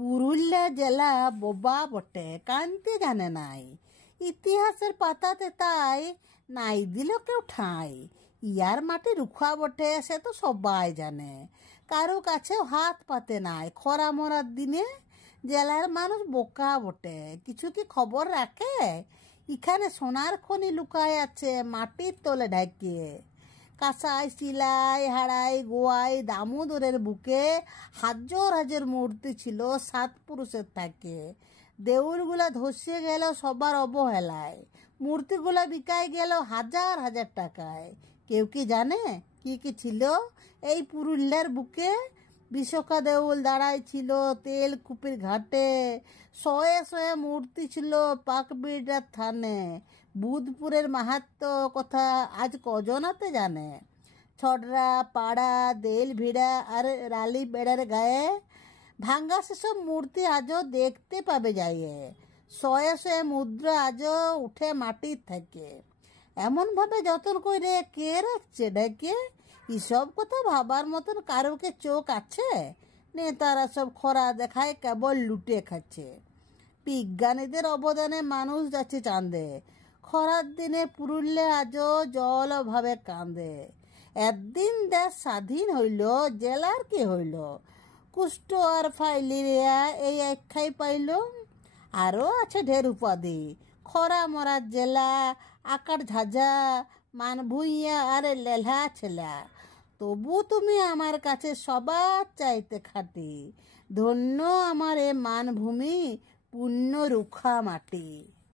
পুরুলিয়া জেলা বোবা বটে, কানতে জানে নাই। ইতিহাসের পাতাতে তাই নাই দিল কেউ ঠাঁই। ইয়ার মাটি রুখা বটে, সে তো সবাই জানে। কারো কাছেও হাত পাতে নাই। খরা মরার দিনে জেলার মানুষ বোকা বটে, কিছু কি খবর রাখে? এখানে সোনার খনি লুকায় আছে মাটির তলে ঢাকিয়ে। কাঁসাই, শিলাই, হাড়াই, গোয়াই, দামোদরের বুকে হাজার হাজার মূর্তি ছিল সাত পুরুষের থাকে। দেউলগুলা ধসিয়ে গেল সবার অবহেলায়, মূর্তিগুলা বিকাই গেল হাজার হাজার টাকায়। কেউ কি জানে কি কি ছিল এই পুরুলিয়ার বুকে? বিশাখা দেউল দাঁড়াই ছিল তেলকুপির ঘাটে, শয়ে শয়ে মূর্তি ছিল পাকবিড়ার থানে। বুধপুরের মাহাত্ম কথা আজ কজনাতে জানে? ছড়রা, পাড়া, দেল ভিড়া আর রালি বেড়ার গায়ে ভাঙ্গা সেসব মূর্তি আজও দেখতে পাবে যাইয়ে। শয়ে শয়ে মুদ্রা আজও উঠে মাটির থেকে। এমনভাবে যতন করে কে রাখছে ঢেকে? এসব কথা ভাবার মতন কারোকে চোখ আছে? নেতারা সব খরা দেখায়, কেবল লুটে খাচ্ছে। বিজ্ঞানীদের অবদানে মানুষ যাচ্ছে চাঁদে। খরার দিনে পুরুলিয়া আজও জল অভাবে কাঁদে। একদিন দেশ স্বাধীন হইল, জেলার কি হইল? কুষ্ঠ আর ফাইলেরিয়া এই একখাই পাইল। আরও আছে ঢের উপাধি। খরা মরার জেলা, আকার ঝাঝা, মানভুইয়া আর লেলহা ছেলা। তবু তুমি আমার কাছে সবার চাইতে খাঁটি। ধন্য আমার এ মানভূমি, পুণ্য রুখা মাটি।